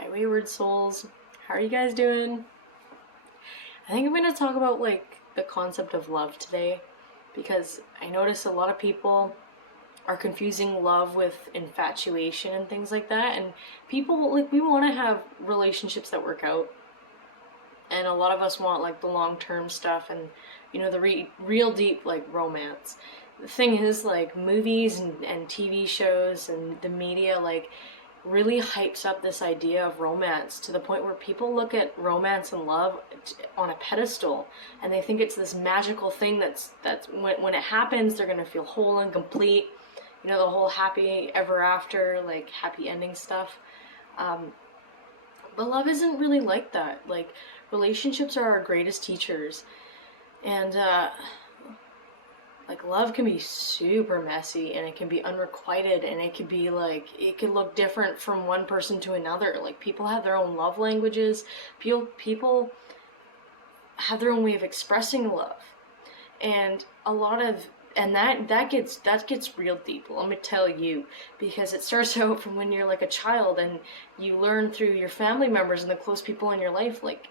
Hi wayward souls, how are you guys doing? I think I'm going to talk about like the concept of love today because I notice a lot of people are confusing love with infatuation and things like that, and people like we want to have relationships that work out, and a lot of us want like the long-term stuff and the real deep like romance. The thing is, like, movies and TV shows and the media like really hypes up this idea of romance to the point where people look at romance and love on a pedestal, and they think it's this magical thing that's when it happens they're gonna feel whole and complete, the whole happy ever after, like happy ending stuff. But love isn't really like that. Like, relationships are our greatest teachers, and like, love can be super messy, and it can be unrequited, and it can be like, it can look different from one person to another. Like, people have their own love languages. People have their own way of expressing love, and a lot of that gets real deep, let me tell you, because it starts out from when you're like a child, and you learn through your family members and the close people in your life. Like,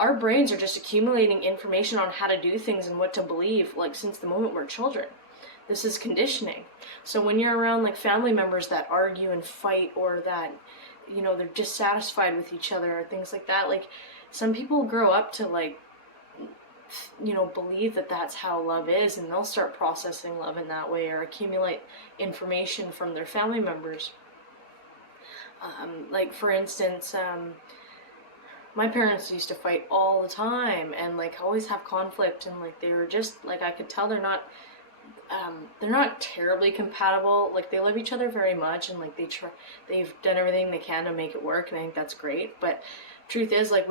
our brains are just accumulating information on how to do things and what to believe, like, since the moment we're children. This is conditioning. So when you're around like family members that argue and fight, or that they're dissatisfied with each other, or things like that, like, some people grow up to like believe that that's how love is, and they'll start processing love in that way, or accumulate information from their family members. Like, for instance, my parents used to fight all the time, and like always have conflict, and like they were just like, I could tell they're not terribly compatible. Like, they love each other very much, and like they've done everything they can to make it work, and I think that's great. But truth is, like,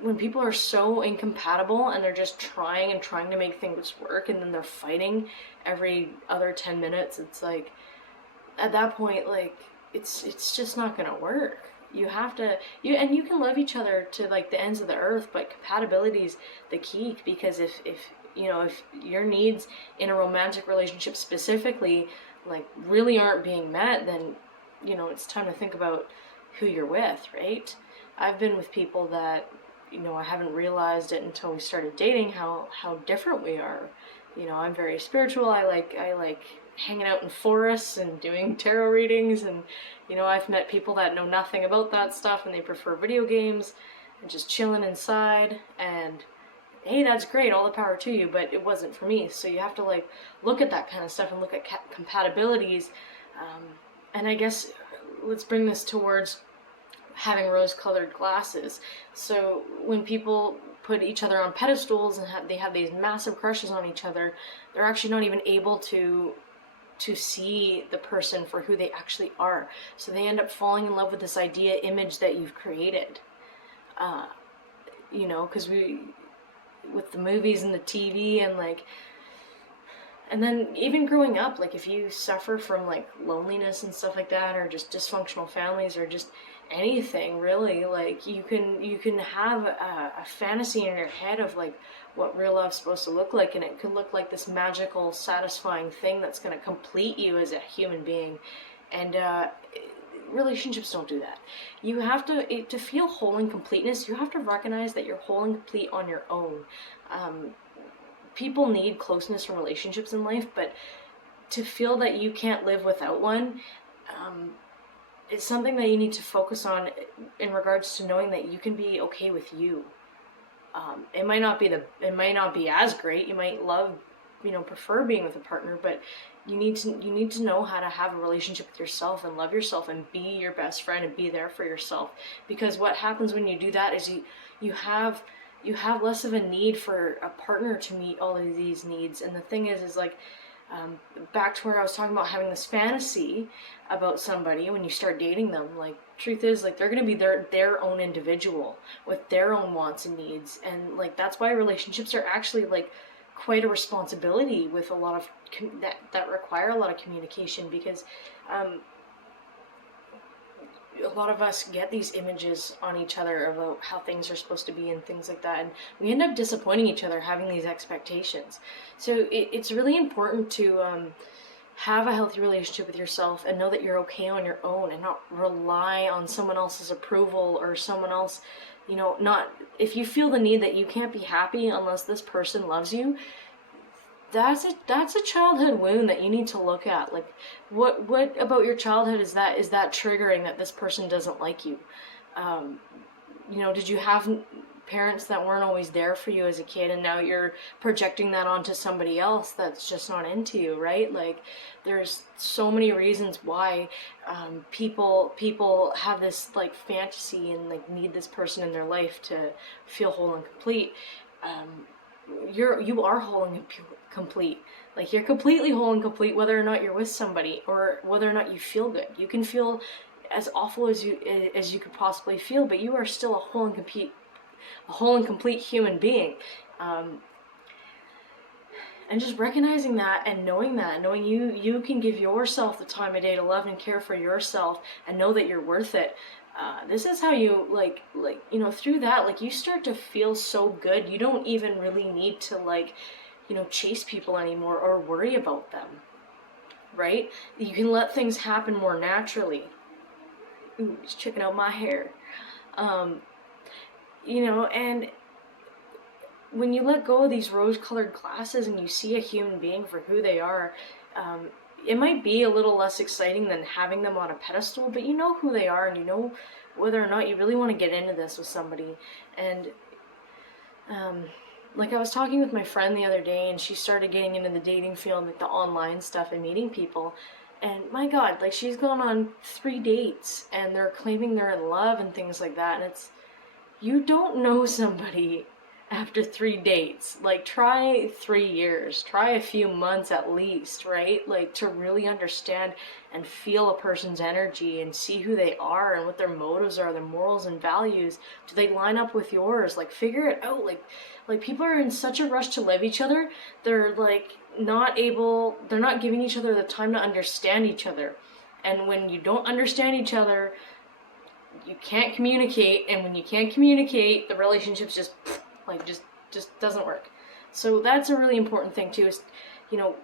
when people are so incompatible and they're just trying to make things work, and then they're fighting every other 10 minutes, it's like, at that point, like, it's just not gonna work. You have to, you can love each other to like the ends of the earth, but compatibility is the key. Because if your needs in a romantic relationship specifically like really aren't being met, then it's time to think about who you're with, right? I've been with people that I haven't realized it until we started dating, how different we are. I'm very spiritual. I like hanging out in forests and doing tarot readings, and I've met people that know nothing about that stuff, and they prefer video games and just chilling inside. And hey, that's great, all the power to you, but it wasn't for me. So you have to like look at that kind of stuff and look at compatibilities. And I guess let's bring this towards having rose-colored glasses. So when people put each other on pedestals and they have these massive crushes on each other, they're actually not even able to see the person for who they actually are. So they end up falling in love with this image that you've created. Because with the movies and the TV, and like, and then even growing up, like, if you suffer from like loneliness and stuff like that, or just dysfunctional families, or just anything really, like, you can have a fantasy in your head of like what real love's supposed to look like, and it could look like this magical, satisfying thing that's going to complete you as a human being. And relationships don't do that. You have to feel whole and completeness, you have to recognize that you're whole and complete on your own. People need closeness from relationships in life, but to feel that you can't live without one, it's something that you need to focus on in regards to knowing that you can be okay with you. It might not be as great. You might prefer being with a partner, but you need to know how to have a relationship with yourself and love yourself and be your best friend and be there for yourself. Because what happens when you do that is you have less of a need for a partner to meet all of these needs. And the thing is like, back to where I was talking about having this fantasy about somebody when you start dating them, like, truth is, like, they're going to be their own individual with their own wants and needs. And like, that's why relationships are actually like quite a responsibility, with a lot of that require a lot of communication, because a lot of us get these images on each other about how things are supposed to be and things like that, and we end up disappointing each other, having these expectations. So it's really important to have a healthy relationship with yourself and know that you're okay on your own, and not rely on someone else's approval or someone else, you know, not, if you feel the need that you can't be happy unless this person loves you, that's a childhood wound that you need to look at. Like, what about your childhood is that triggering that this person doesn't like you? You know, did you have parents that weren't always there for you as a kid, and now you're projecting that onto somebody else that's just not into you, right? Like, there's so many reasons why people have this like fantasy and like need this person in their life to feel whole and complete. You are whole and complete. Like, you're completely whole and complete whether or not you're with somebody, or whether or not you feel good. You can feel as awful as you could possibly feel, but you are still a whole and complete human being. And just recognizing that and knowing you can give yourself the time of day to love and care for yourself, and know that you're worth it. This is how you like, you know, through that, like, you start to feel so good. You don't even really need to, like, you know, chase people anymore or worry about them, right? You can let things happen more naturally. Ooh, he's checking out my hair. You know, and when you let go of these rose-colored glasses and you see a human being for who they are, it might be a little less exciting than having them on a pedestal, but you know who they are, and you know whether or not you really want to get into this with somebody. And like, I was talking with my friend the other day, and she started getting into the dating field, like the online stuff and meeting people. And my God, like, she's gone on 3 dates, and they're claiming they're in love and things like that. And it's, you don't know somebody after 3 dates. Like, try 3 years, try a few months at least, right? Like, to really understand and feel a person's energy and see who they are and what their motives are, their morals and values. Do they line up with yours? Like, figure it out. Like people are in such a rush to love each other. They're like they're not giving each other the time to understand each other. And when you don't understand each other, you can't communicate, and when you can't communicate, the relationship's just like just doesn't work. So that's a really important thing too, is, you know,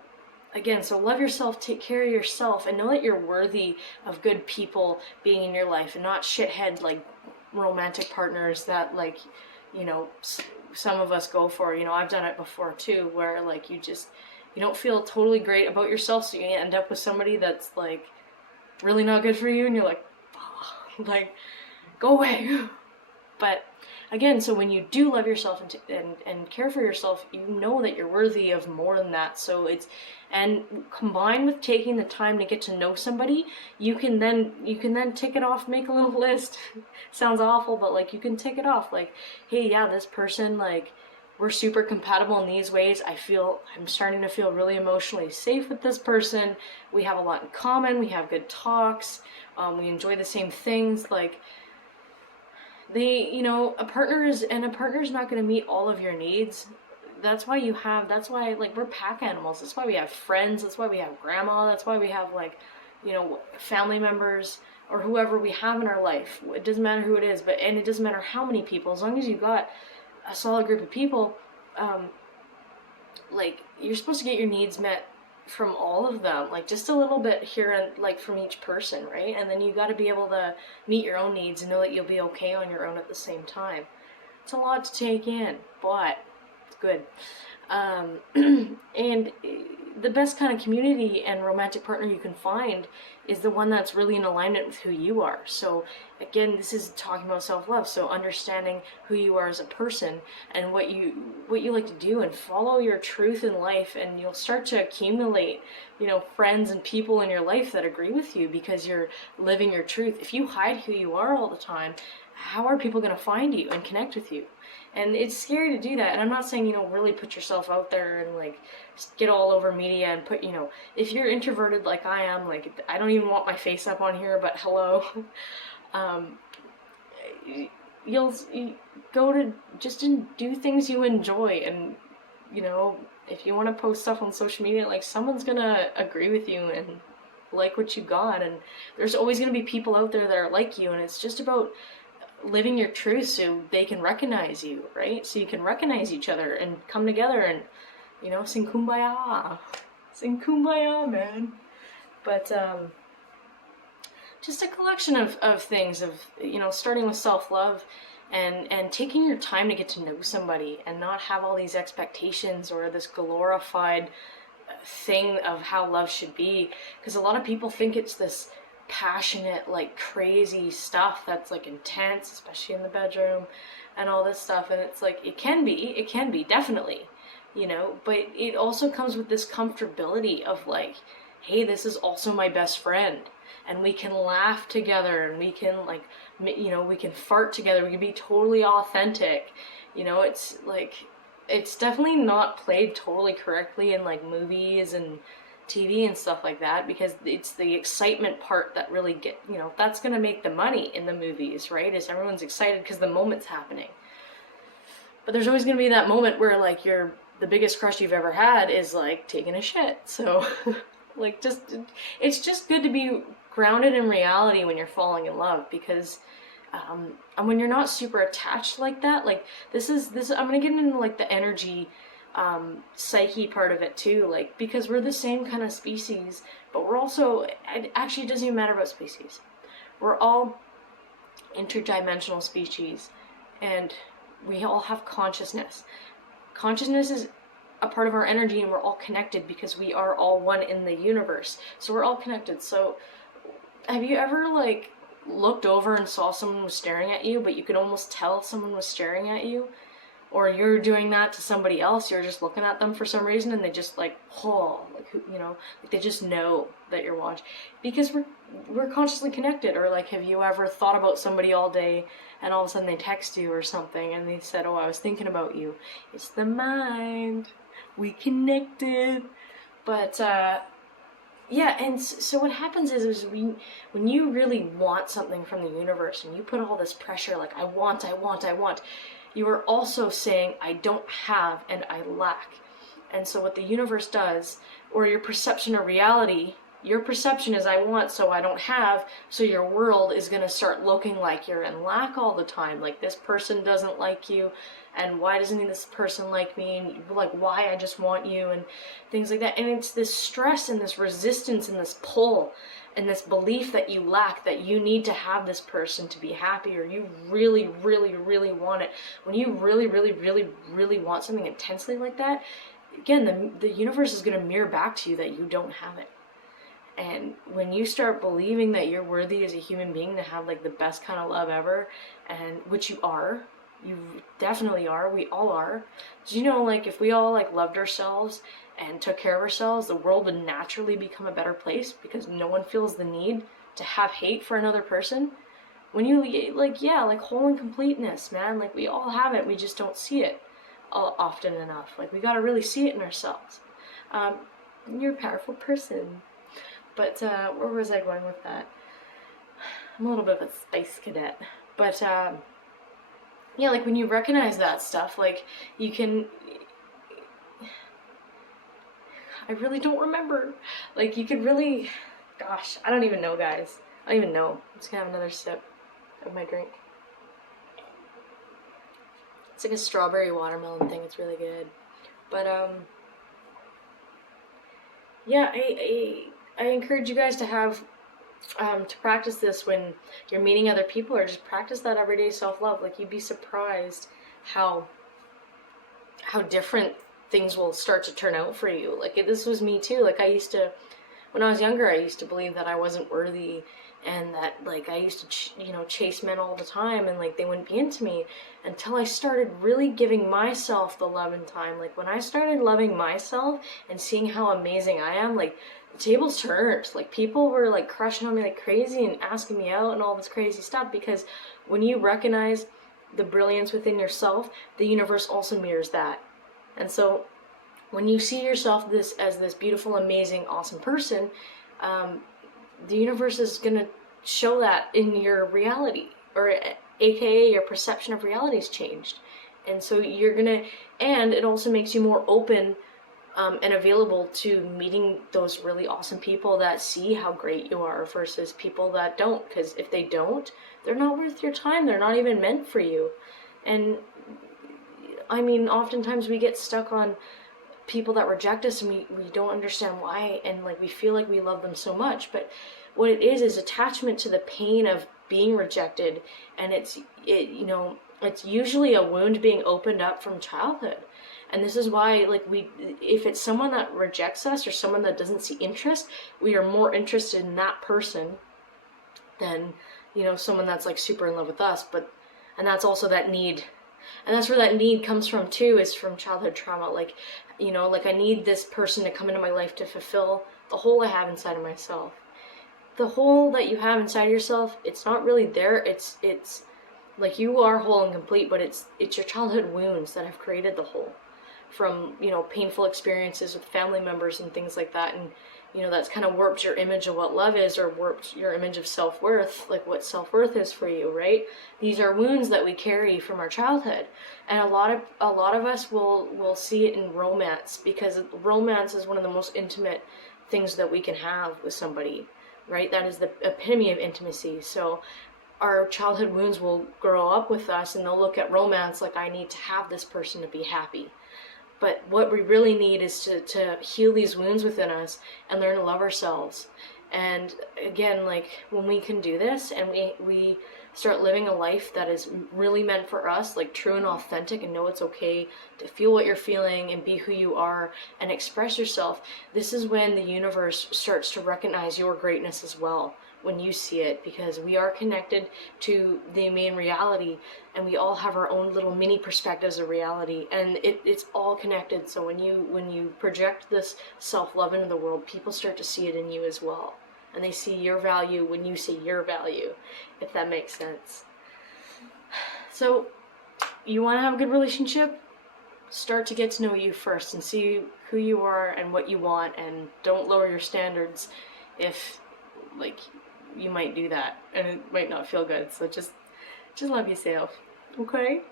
again, so love yourself, take care of yourself, and know that you're worthy of good people being in your life, and not shithead like romantic partners that, like, you know, some of us go for. You know, I've done it before too, where like you don't feel totally great about yourself, so you end up with somebody that's like really not good for you, and you're like, oh, like, go away. But again, so when you do love yourself and care for yourself, you know that you're worthy of more than that. So it's, and combined with taking the time to get to know somebody, you can then tick it off, make a little list. Sounds awful, but like, you can tick it off, like, hey, yeah, this person, like, we're super compatible in these ways. I'm starting to feel really emotionally safe with this person. We have a lot in common. We have good talks. We enjoy the same things. Like, you know, a partner's not going to meet all of your needs. That's why like, we're pack animals. That's why we have friends. That's why we have grandma. That's why we have, like, you know, family members or whoever we have in our life. It doesn't matter who it is, and it doesn't matter how many people, as long as you got a solid group of people. Like, you're supposed to get your needs met from all of them, like, just a little bit here and like from each person, right? And then you got to be able to meet your own needs and know that you'll be okay on your own at the same time. It's a lot to take in, but it's good. And the best kind of community and romantic partner you can find is the one that's really in alignment with who you are. So again, this is talking about self-love. So understanding who you are as a person and what you like to do, and follow your truth in life, and you'll start to accumulate, you know, friends and people in your life that agree with you because you're living your truth. If you hide who you are all the time, how are people going to find you and connect with you? And it's scary to do that. And I'm not saying, you know, really put yourself out there and like get all over media and put, you know, if you're introverted like I am, like, I don't even want my face up on here, but hello. You'll go to just do things you enjoy. And, you know, if you want to post stuff on social media, like, someone's gonna agree with you and like what you got. And there's always gonna be people out there that are like you. And it's just about living your truth so they can recognize you, right? So you can recognize each other and come together and, you know, sing kumbaya. Sing kumbaya, man. But just a collection of things, of, you know, starting with self-love and taking your time to get to know somebody and not have all these expectations or this glorified thing of how love should be, because a lot of people think it's this passionate, like crazy stuff that's like intense, especially in the bedroom and all this stuff. And it's like, it can be definitely, you know, but it also comes with this comfortability of like, hey, this is also my best friend, and we can laugh together, and we can, like, you know, we can fart together, we can be totally authentic, you know. It's like, it's definitely not played totally correctly in like movies and TV and stuff like that, because it's the excitement part that really you know, that's gonna make the money in the movies, right? Is everyone's excited because the moment's happening. But there's always gonna be that moment where like the biggest crush you've ever had is like taking a shit. So like, it's just good to be grounded in reality when you're falling in love, because and when you're not super attached like that, like this I'm gonna get into like the energy psyche part of it too, like, because we're the same kind of species, but we're also, actually it doesn't even matter about species, we're all interdimensional species, and we all have consciousness. Consciousness is a part of our energy, and we're all connected because we are all one in the universe, so we're all connected. So have you ever like looked over and saw someone was staring at you, but you could almost tell someone was staring at you? Or you're doing that to somebody else, you're just looking at them for some reason, and they just like, oh, like, you know, like they just know that you're watching, because we're consciously connected. Or like, have you ever thought about somebody all day, and all of a sudden they text you or something, and they said, oh, I was thinking about you? It's the mind. We connected. But yeah, and so what happens is when you really want something from the universe, and you put all this pressure, like, I want, you are also saying, I don't have and I lack. And so what the universe does, or your perception of reality, your perception is, I want, so I don't have, so your world is going to start looking like you're in lack all the time. Like, this person doesn't like you, and why doesn't this person like me, and like, why, I just want you, and things like that. And it's this stress and this resistance and this pull and this belief that you lack, that you need to have this person to be happy, or you really, really, really want it. When you really, really, really, really want something intensely like that, again, the universe is going to mirror back to you that you don't have it. And when you start believing that you're worthy as a human being to have like the best kind of love ever, and which you are, you definitely are, we all are. Do you know, like, if we all like loved ourselves and took care of ourselves, the world would naturally become a better place, because no one feels the need to have hate for another person. When you, like, yeah, like whole and completeness, man, like we all have it, we just don't see it often enough. Like, we gotta really see it in ourselves. You're a powerful person. But where was I going with that? I'm a little bit of a space cadet. But yeah, like when you recognize that stuff, like you can, I really don't remember. Like, you could really, gosh, I don't even know, guys. I don't even know. I'm just gonna have another sip of my drink. It's like a strawberry watermelon thing. It's really good. But yeah, I encourage you guys to have to practice this when you're meeting other people, or just practice that everyday self-love. Like, you'd be surprised how different things will start to turn out for you. Like, this was me too. Like, when I was younger, I used to believe that I wasn't worthy, and that, like, I used to chase men all the time, and like they wouldn't be into me, until I started really giving myself the love and time. Like, when I started loving myself and seeing how amazing I am, like, the tables turned. Like, people were like crushing on me like crazy and asking me out and all this crazy stuff, because when you recognize the brilliance within yourself, the universe also mirrors that. And so when you see yourself as this beautiful, amazing, awesome person, the universe is going to show that in your reality, or aka your perception of reality has changed. And so and it also makes you more open and available to meeting those really awesome people that see how great you are, versus people that don't. Because if they don't, they're not worth your time. They're not even meant for you. And I mean, oftentimes we get stuck on people that reject us, and we don't understand why, and like we feel like we love them so much, but what it is attachment to the pain of being rejected. And it's usually a wound being opened up from childhood. And this is why, like, if it's someone that rejects us or someone that doesn't see interest, we are more interested in that person than, someone that's like super in love with us. And that's also that need. And that's where that need comes from too, is from childhood trauma. Like, like I need this person to come into my life to fulfill the hole I have inside of myself. The hole that you have inside yourself, it's not really there. It's like, you are whole and complete, but it's your childhood wounds that have created the hole from, painful experiences with family members and things like that. And, that's kind of warped your image of what love is, or warped your image of self-worth, like what self-worth is for you, right? These are wounds that we carry from our childhood. And a lot of us will see it in romance, because romance is one of the most intimate things that we can have with somebody, right? That is the epitome of intimacy. So our childhood wounds will grow up with us, and they'll look at romance like, I need to have this person to be happy. But what we really need is to heal these wounds within us and learn to love ourselves. And again, like, when we can do this and we start living a life that is really meant for us, like true and authentic, and know it's okay to feel what you're feeling and be who you are and express yourself, this is when the universe starts to recognize your greatness as well, when you see it, because we are connected to the main reality, and we all have our own little mini perspectives of reality, and it's all connected. So when you project this self-love into the world, people start to see it in you as well, and they see your value when you see your value, if that makes sense. So you want to have a good relationship? Start to get to know you first and see who you are and what you want, and don't lower your standards if, like, you might do that and it might not feel good. So just love yourself. Okay?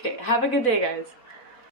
Okay. Have a good day, guys.